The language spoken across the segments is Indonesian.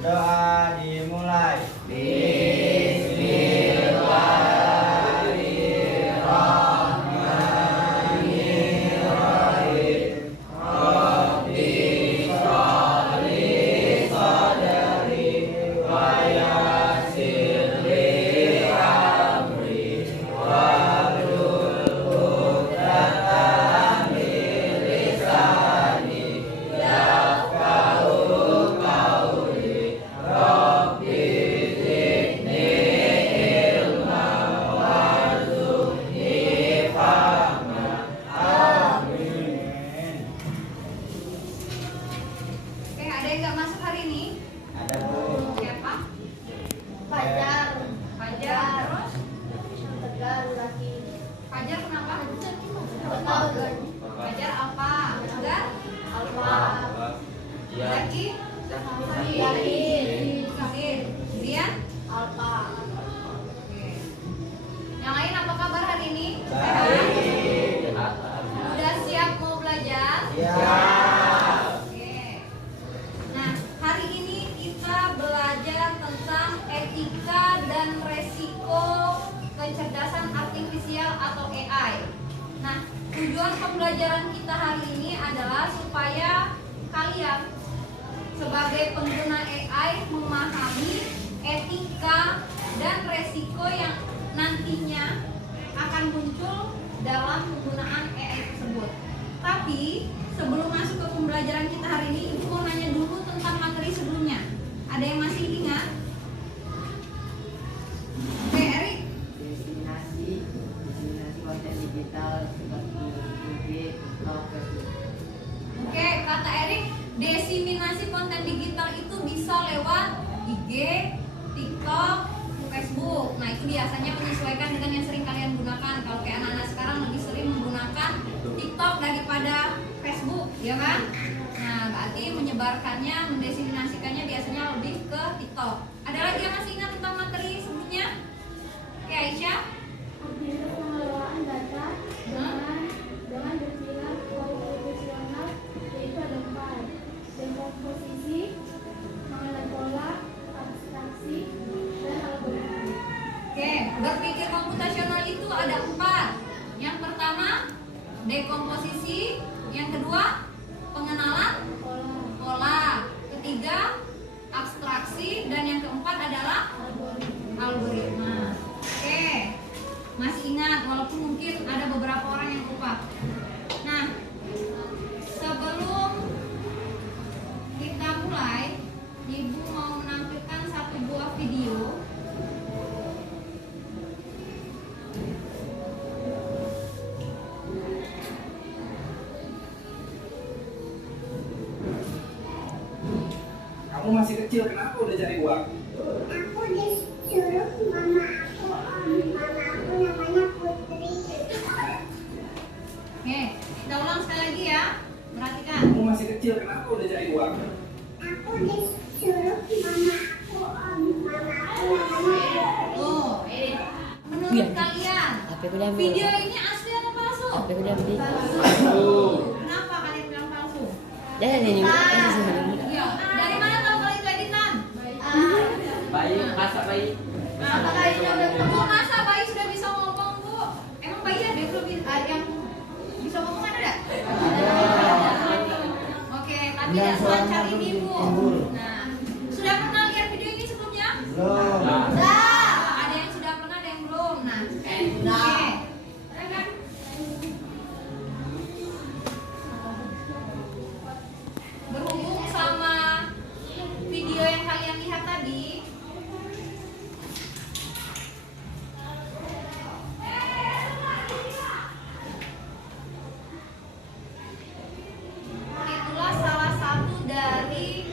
Berdoa dimulai. Fajar apa? Enggak? Alfa. Lagi? Sakin. Kemudian? Alfa. Oke. Yang lain apa kabar hari ini? Sehat? Udah siap mau belajar? Siap. Oke. Nah, hari ini kita belajar tentang etika dan resiko kecerdasan artifisial atau AI. Nah, tujuan pembelajaran kita hari ini adalah supaya kalian sebagai pengguna AI memahami etika dan resiko yang nantinya akan muncul dalam penggunaan AI tersebut. Tapi sebelum masuk ke pembelajaran kita hari ini, Ibu mau nanya dulu tentang materi sebelumnya. Ada yang masih ingat? Oke, Erik. Diseminasi konten digital seperti IG, TikTok, Facebook. Oke, kata Erik, diseminasi konten digital itu bisa lewat IG, TikTok, Facebook. Nah, itu biasanya menyesuaikan dengan yang sering kalian gunakan. Kalau kayak anak-anak sekarang lebih sering menggunakan TikTok daripada Facebook, ya kan? Nah, berarti menyebarkannya, mendiseminasikannya biasanya lebih ke TikTok. Ada lagi yang masih ingat tentang materi sebelumnya? Oke, Aisyah? Pengelolaan data dengan berpilar komputasional, yaitu ada 4: dekomposisi, mengenai pola, abstraksi, dan algoritma. Oke, berpikir komputasional itu ada 4. Yang pertama, dekomposisi. Yang kedua, pengenalan pola. Ketiga, abstraksi. Dan yang keempat adalah algoritma. Oke, masih ingat walaupun mungkin ada beberapa orang yang lupa. Nah, sebelum kita mulai, Ibu mau menampilkan satu buah video. Kamu masih kecil, kenapa udah cari uang? Aku disuruh mama aku, mama aku namanya Putri. Oke, kita ulang sekali lagi ya. Perhatikan. Kamu masih kecil, kenapa udah cari uang? Aku disuruh mama aku, mama aku namanya Putri. Tuh, menurut kalian video ini asli atau palsu? Kenapa kalian bilang palsu? Iya. Dari mana tahu kalau itu editan? Bayi, masa bayi. Bu, masa bayi sudah bisa ngomong, Bu? Emang bayi ada yang belum yang bisa ngomong ada? Oke, tapi tidak selancar ini, Bu. Nah, sudah pernah lihat video ini sebelumnya? Belum. Ada yang sudah pernah, ada yang belum. Nah, oke. Berhubung sama video yang kalian lihat tadi, itulah salah satu dari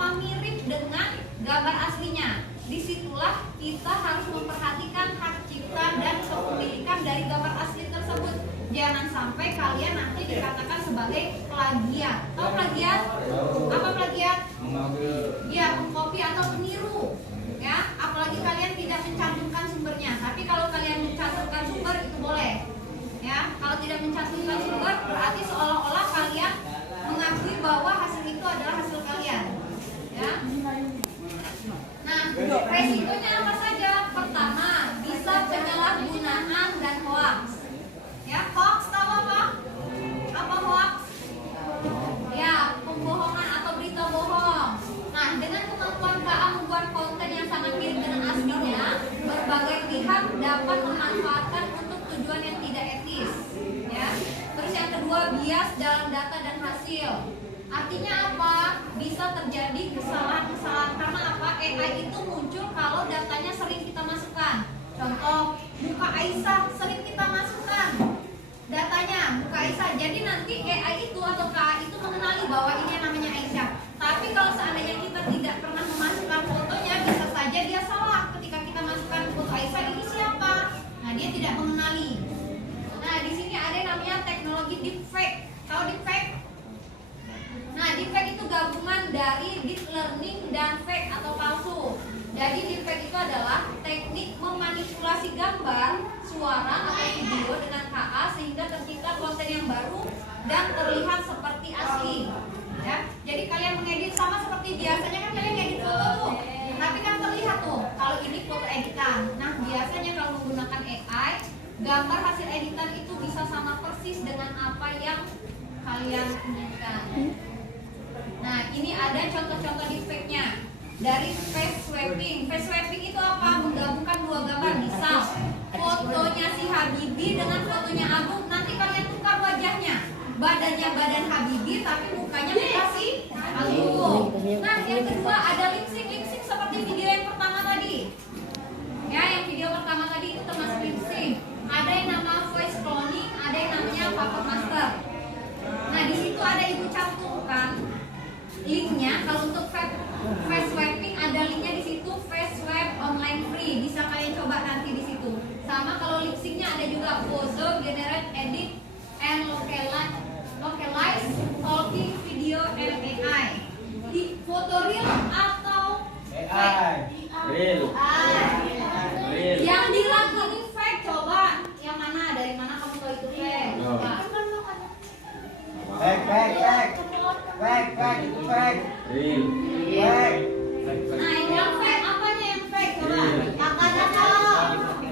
sama-sama mirip dengan gambar aslinya. Disitulah kita harus memperhatikan hak cipta dan kepemilikan dari gambar asli tersebut. Jangan sampai kalian nanti dikatakan sebagai plagiat. Tahu plagiat? Apa plagiat? Ya, mengcopy atau meniru. Ya, apalagi kalian tidak mencantumkan sumbernya. Tapi kalau kalian mencantumkan sumber itu boleh. Ya, kalau tidak mencantumkan sumber berarti seolah-olah kalian mengakui bahwa hasil itu adalah hasil kalian. Ya. Nah, resikonya apa saja? Pertama, bisa penyalahgunaan dan hoax. Ya, hoax tahu apa? Apa hoax? Ya, pembohongan atau berita bohong. Nah, dengan kemampuan KA membuat konten yang sangat mirip dengan aslinya, berbagai pihak dapat memanfaatkan untuk tujuan yang tidak etis. Ya. Terus yang kedua, bias dalam data dan hasil. Artinya apa? Bisa terjadi kesalahan-kesalahan karena apa? AI itu muncul kalau datanya sering kita masukkan. Contoh, muka Aisyah sering kita masukkan datanya, muka Aisyah. Jadi nanti AI itu atau KA itu mengenali bahwa ini yang namanya Aisyah. Tapi kalau seandainya kita tidak pernah memasukkan fotonya, bisa saja dia salah ketika kita masukkan foto Aisyah ini siapa. Nah, dia tidak mengenali. Nah, di sini ada yang namanya teknologi deepfake. Tahu deepfake? Nah, deepfake itu gabungan dari deep learning dan fake atau palsu. Jadi deepfake itu adalah teknik memanipulasi gambar, suara atau video dengan KA sehingga tercipta konten yang baru dan terlihat seperti asli. Ya, jadi kalian mengedit sama seperti biasanya kan kalian ngedit foto tuh, tapi kan terlihat tuh kalau ini foto editan. Nah, biasanya kalau menggunakan AI, gambar hasil editan itu bisa sama persis dengan apa yang kalian inginkan. Nah, ini ada contoh-contoh deepfake-nya. Dari face swapping. Face swapping itu apa? Menggabungkan dua gambar. Misal fotonya si Habibie dengan fotonya Agung, nanti kalian tukar wajahnya. Badannya badan Habibie tapi mukanya muka si Agung. Nah, yang kedua ada lip sync. Lip sync seperti video yang pertama tadi. Ya, yang video pertama tadi itu termasuk lip sync. Ada yang nama voice cloning, ada yang namanya puppet master. Nah, di situ ada ibu cantumkan linknya. Kalau untuk face swapping ada linknya di situ, face swap online free, bisa kalian coba nanti di situ. Sama kalau lip syncnya ada juga pose, generate, edit, and localize talking video and AI. Di foto real atau fake? Real. Yang dilakoni fake, coba yang mana? Dari mana kamu tahu itu fake? Coba. Fake. Itu fake. Real. Fake. Nah, yang fake apanya yang fake? Coba.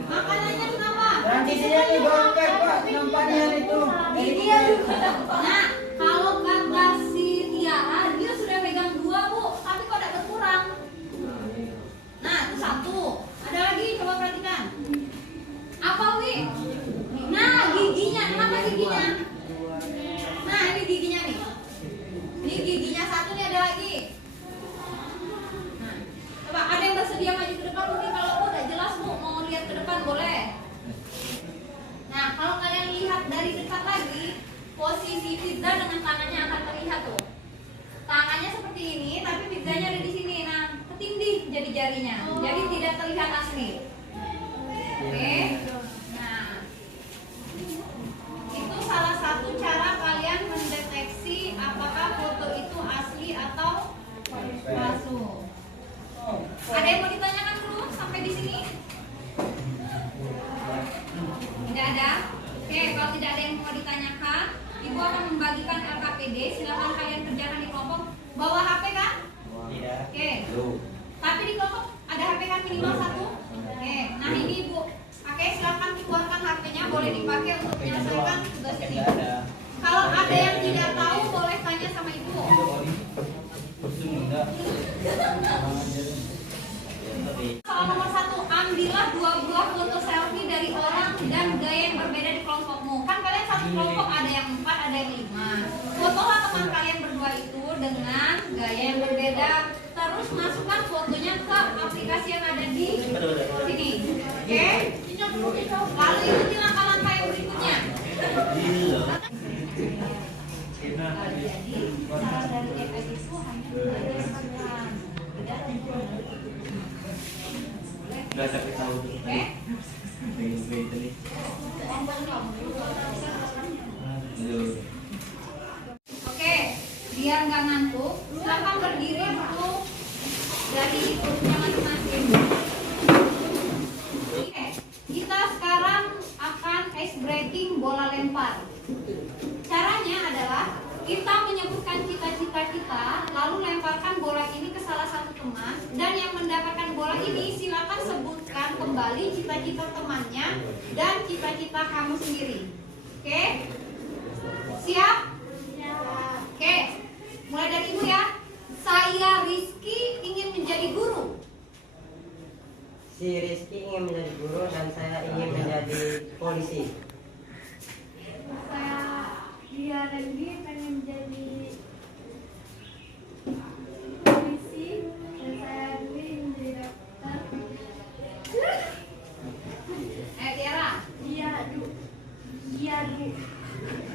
Makanannya kenapa? Transisinya juga fake, Pak. Nampaknya itu. Video. Nah, kalau kata si Tiara, dia sudah pegang 2, Bu, tapi kok ada berkurang. Nah, itu 1. Ada lagi, coba perhatikan. Apa, Wi? Nah, giginya. Kenapa giginya? Nah, ini giginya nih. Ini giginya 1 nih, ada lagi. Nah, coba ada yang bersedia maju ke depan mungkin kalau udah jelas Bu mau lihat ke depan boleh. Nah, kalau kalian lihat dari dekat lagi, posisi pizza dengan tangannya akan terlihat tuh. Tangannya seperti ini, tapi pizzanya ada di sini. Nah, ketindih jadi jarinya. Jadi tidak terlihat asli. Oke. Nah, itu salah satu cara kalian mendeteksi apakah foto itu asli atau palsu. Ada yang mau ditanyakan dulu sampai di sini? Tidak ada? Oke, kalau tidak ada yang mau ditanyakan, Ibu akan membagikan LKPD. Silakan kalian kerjakan di kelompok. Bawa HP kan? Tidak. Oke. Tapi di kelompok ada HP kan minimal 1? Oke. Nah, ini Ibu pakai, silakan keluarkan HP-nya, boleh dipakai untuk menyelesaikan tugas ini. Kalau ada yang tidak tahu, boleh tanya sama Ibu. Soal nomor 1, ambillah 2 buah foto selfie dari orang dan gaya yang berbeda di kelompokmu. Kan kalian satu kelompok, ada yang 4, ada yang 5. Fotolah teman kalian berdua itu dengan gaya yang berbeda. Terus masukkan fotonya ke aplikasi yang ada di sini. Oke? Lalu ikuti langkah-langkah yang berikutnya. Jadi, saran dari AI itu hanya Gak sampai tahu tuh. Oke? Itu nih. Aduh. Oke, biar nggak ngantuk, silakan berdiri dulu dari kursinya masing-masing. Oke, kita sekarang akan ice breaking bola lempar. Caranya adalah kita menyebutkan cita-cita kita, lalu lemparkan bola ini ke salah satu teman, dan yang mendapatkan bola ini silakan sebutkan kembali cita-cita temannya dan cita-cita kamu sendiri. Oke? Siap? Oke, mulai dari ibu ya. Saya Rizky ingin menjadi guru. Si Rizky ingin menjadi guru dan saya ingin menjadi polisi. Dia Randy pengen menjadi polisi dan saya Dwi menjadi dokter. Tiara.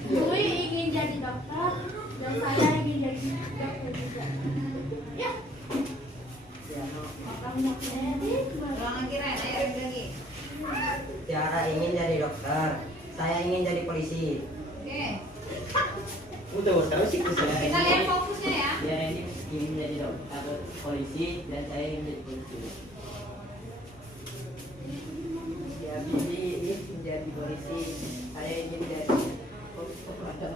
Dwi ingin jadi dokter dan saya ingin jadi dokter juga. Ya. Ulang lagi Ren, ayo lagi. Tiara ingin jadi dokter, saya ingin jadi polisi. Oke, Udah sekarang sih kita lihat fokusnya ya. Tiara ini ingin menjadi dokter, polisi dan saya ingin menjadi polisi. Ya Bibi ini menjadi polisi, saya ingin menjadi pemadam.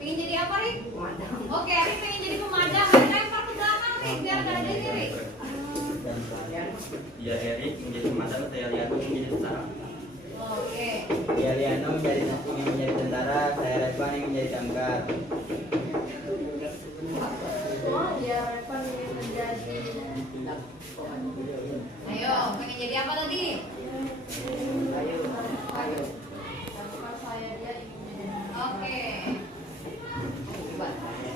Pengen jadi apa Rik? Pemadam. Oke, Rik pengen jadi pemadam. Rik lempar ke belakang Rik, biar gak ada diri Rik. Ya Erik menjadi pemadam, saya Liano menjadi tentara. Oke. Ya Liano ingin menjadi tentara, saya Redwan ingin menjadi damkar. Dia Revan ingin menjadi Ayo, pengen jadi apa tadi? Ayo. Damkar, saya dia ingin menjadi Oke.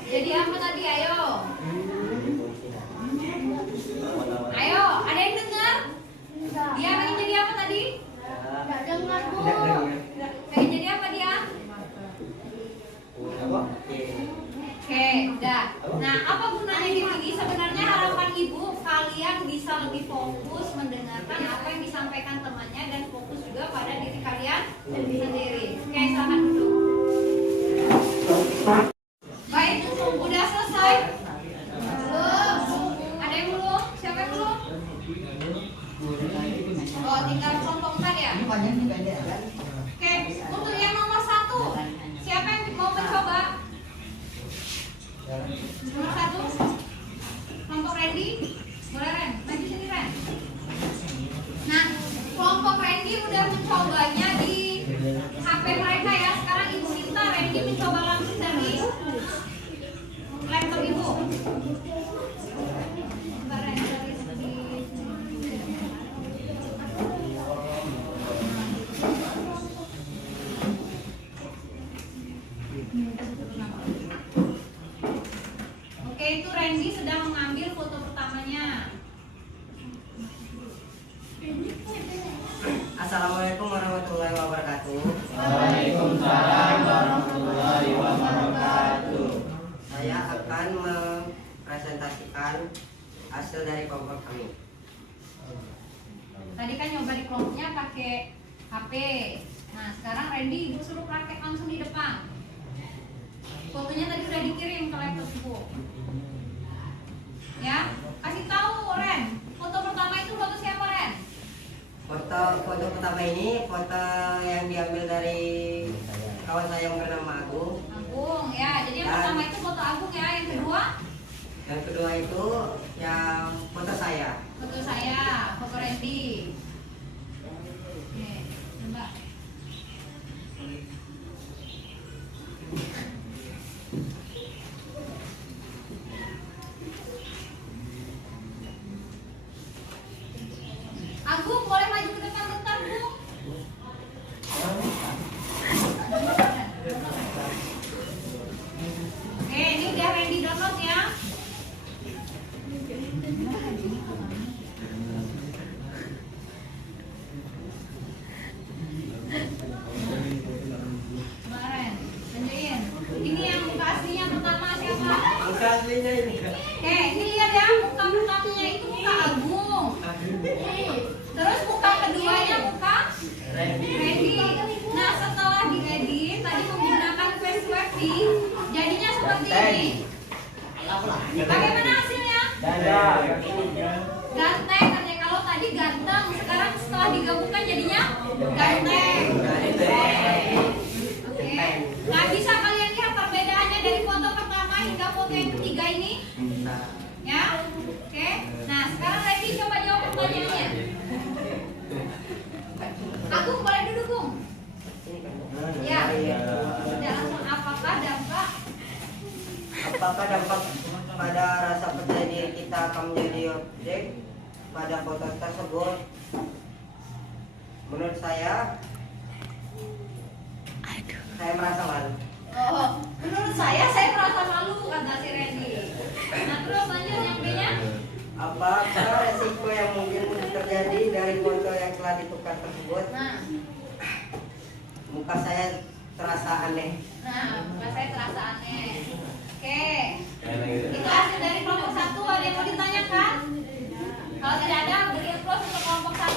Jadi apa tadi? Ayo. Ayo, ada yang dengar? Dia pengen jadi apa tadi? Nggak dengar Bu. Pengen jadi apa dia? Oke, udah. Nah, apa gunanya dipilih? Sebenarnya harapan ibu kalian bisa lebih fokus mendengarkan apa yang disampaikan temannya dan fokus juga pada diri kalian sendiri. Oke, silakan duduk. Baik, udah selesai? Belum. Ada yang belum? Siapa yang belum? Oh, tinggal kelompokkan ya? Oke, untuk yang nomor 1, siapa yang mau mencoba? Nomor 1, kelompok Randy. Boleh Ren, maju sini Ren. Nah, kelompok Randy udah mencobanya di HP mereka ya. Sekarang ibu minta Randy mencoba langsung dari laptop ibu. Coba Ren, dari segi Oke, itu Randy sedang mengambil foto pertamanya. Assalamualaikum warahmatullahi wabarakatuh. Waalaikumsalam warahmatullahi wabarakatuh. Saya akan mempresentasikan hasil dari kelompok kami. Tadi kan nyoba di kelompoknya pakai HP. Nah, sekarang Randy ibu suruh praktek langsung di depan. Fotonya tadi udah dikirim ke laptop ibu. Ya, kasih tahu Ren. Foto pertama itu foto siapa Ren? Foto pertama ini foto yang diambil dari kawan saya yang bernama Agung. Agung ya. Jadi yang pertama itu foto Agung ya. Yang kedua itu yang foto saya. foto saya, foto Randy. Oke, coba. Agung boleh maju ke depan bentar Bu. Oke, ini udah Randy download ya. Ganteng katanya. Kalau tadi ganteng, sekarang setelah digabungkan jadinya ganteng. Oke. Nah, bisa kalian lihat perbedaannya dari foto pertama hingga foto yang ketiga ini? Ya. Oke. Nah, sekarang Redi coba jawab pertanyaannya. Agung boleh duduk, Gung. Ya. Sudah langsung apakah dampak pada rasa percaya diri kita akan menjadi objek pada foto tersebut? Menurut saya merasa malu. Oh, menurut saya merasa malu kata si Randy. Nah, terus lanjut yang B-nya. Apakah resiko yang mungkin terjadi dari foto yang telah ditukar tersebut? Nah, Muka saya terasa aneh. muka saya terasa aneh. Oke. Itu hasil dari kelompok 1. Ada yang mau ditanyakan? Kalau tidak ada, beri applause untuk kelompok 1.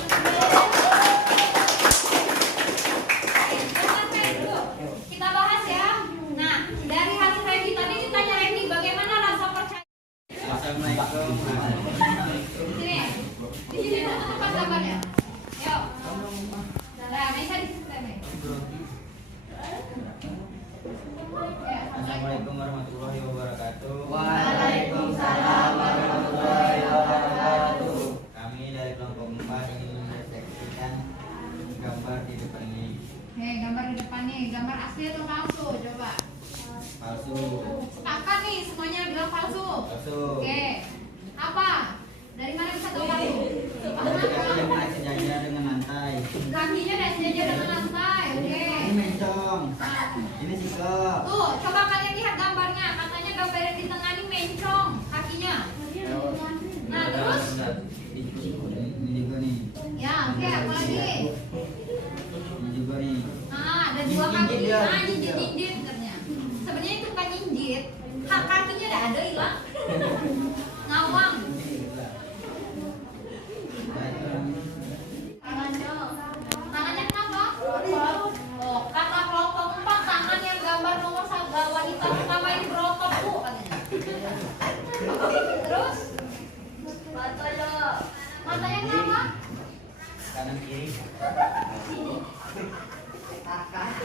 Kita bahas ya. Nah, dari hasil Randy tadi ditanya Randy bagaimana rasa percaya. Assalamualaikum. Sini. Di sini tempat gambarnya. Yuk. Nah, bisa di sini. Assalamualaikum warahmatullahi wabarakatuh. Waalaikumsalam warahmatullahi wabarakatuh. Kami dari kelompok 4 ingin mendeteksikan gambar di depan ini. Gambar di depan nih, gambar asli atau palsu? Coba. Palsu. Sepakat nih, semuanya bilang palsu. Palsu. Oke. Apa? Dari mana bisa tahu palsu? Kakinya naik sejajar dengan lantai. Kakinya naik sejajar dengan lantai. Oke. Ini mencong. Ini sikap. Tuh, coba kalian lihat gambarnya. Katanya gambar yang di tengah ini mencong kakinya. Nah, terus? Ini juga nih. Ya, oke. Apa lagi? Ini juga nih. Nah, ada dua kaki. Nah, nyinjit-nyinjit katanya. Sebenarnya itu bukan nyinjit. Hak kakinya udah ada hilang. Ngawang. Tangannya kenapa? Oh, kata kelompok 4 tangan yang gambar nomor 1 wanita pertama ini berotot Bu katanya. Terus? Matanya kenapa? Kanan kiri.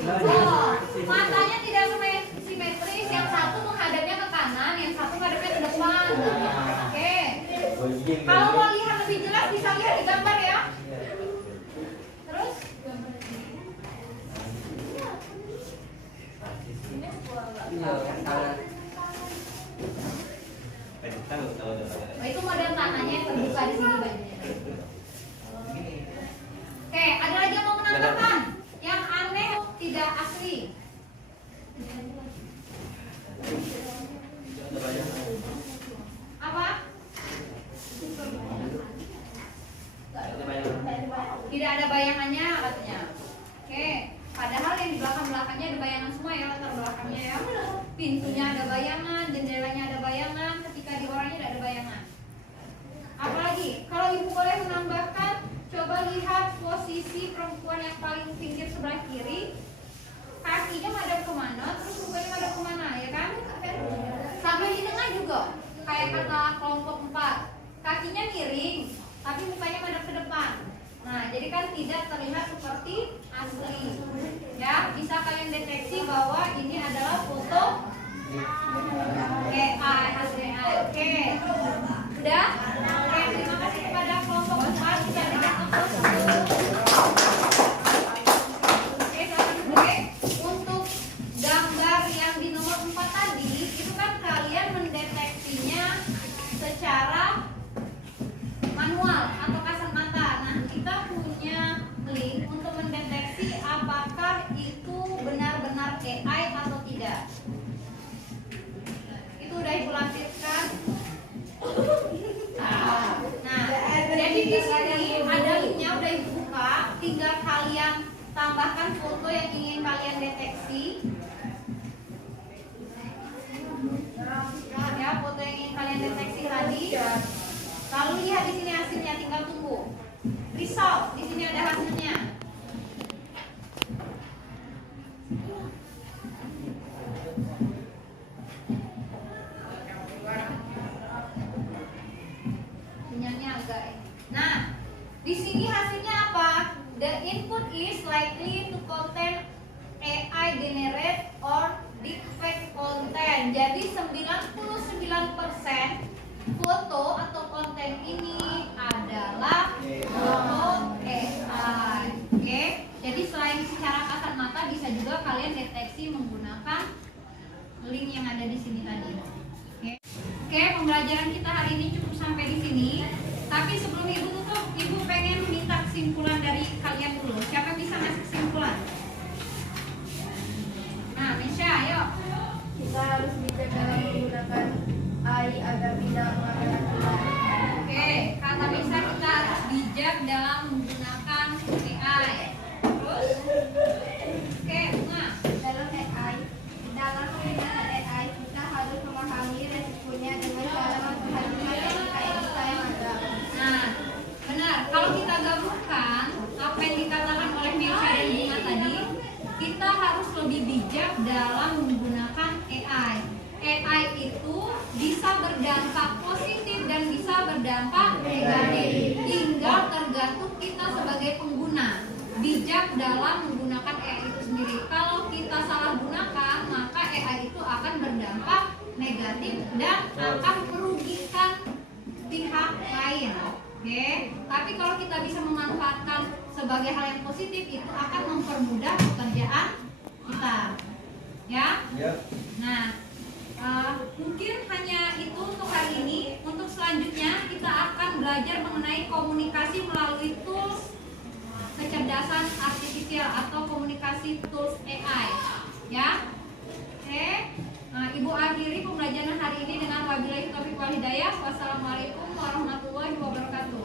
Oh, matanya tidak simetris. Yang satu menghadapnya ke kanan, yang satu menghadapnya ke depan. Oke. Kalau mau lihat lebih jelas bisa lihat di gambar ya. Terus? Oh, itu model tangannya yang terbuka di sini bajunya. Oke, ada lagi yang mau menambahkan? Yang aneh tidak asli. Apa? Tidak ada bayangannya katanya. Oke, padahal yang di belakang-belakangnya ada bayangan semua ya, latar belakangnya ya. Pintunya ada bayangan, jendelanya ada bayangan, ketika di orangnya tidak ada bayangan. Apalagi, kalau ibu boleh menambahkan, coba lihat posisi perempuan yang paling pinggir sebelah kiri. Kakinya madep kemana, terus mukanya madep kemana, ya kan? Sampai di tengah juga, kayak kata kelompok 4. Kakinya miring, tapi mukanya madep ke depan. Nah, jadi kan tidak terlihat seperti asli. Ya, bisa kalian deteksi bahwa ini adalah foto AI, asli AI. Oke. Udah? Oke, terima kasih kepada kelompok 4. Bisa dilihat untuk gambar yang di nomor 4 tadi, itu kan kalian mendeteksinya secara manual atau kasat mata. Nah, kita punya link untuk mendeteksi apakah itu benar-benar AI atau tidak. Itu udah ibu lampirkan. Nah, jadi di sini ada linknya udah ibu buka. Tinggal kalian tambahkan foto yang ingin kalian deteksi. Ya, foto yang ingin kalian deteksi tadi. Lalu lihat di sini hasilnya, tinggal tunggu. Result, di sini ada hasilnya. Di sini hasilnya apa? The input is likely to contain AI generate or deepfake content. Jadi 99% foto atau konten ini adalah foto AI. Oke. Jadi selain secara kasat mata bisa juga kalian deteksi menggunakan link yang ada di sini tadi. Oke, pembelajaran kita hari ini cukup sampai di sini. Tapi sebelum ibu tutup, ibu pengen minta kesimpulan dari kalian dulu. Siapa bisa ngasih kesimpulan? Nah, Mesya, ayo. Kita harus bijak dalam menggunakan AI agar tidak mengamalkan kesalahan. Oke, kata Misa kita harus bijak dalam menggunakan AI. Terus? Oke, Bunga. Dalam penggunaan AI kita harus memahami resikonya dengan cara memperhatikan etika yang ada. Nah, benar. Kalau kita gabungkan apa yang dikatakan oleh Mesya dan Bunga tadi, kita harus lebih bijak dalam menggunakan AI. AI itu bisa berdampak positif dan bisa berdampak negatif. Tinggal tergantung kita sebagai pengguna bijak dalam menggunakan AI itu sendiri. Kalau kita salah gunakan, maka AI itu akan berdampak negatif dan akan merugikan pihak lain. Oke, tapi kalau kita bisa memanfaatkan sebagai hal yang positif, itu akan mempermudah pekerjaan kita. Ya? Nah, mungkin hanya itu untuk hari ini. Untuk selanjutnya kita akan belajar mengenai komunikasi melalui tools kecerdasan artifisial atau komunikasi tools AI. Ya? Oke. Nah, Ibu akhiri pembelajaran hari ini dengan wabillahi taufiq wal hidayah. Wassalamualaikum warahmatullahi wabarakatuh.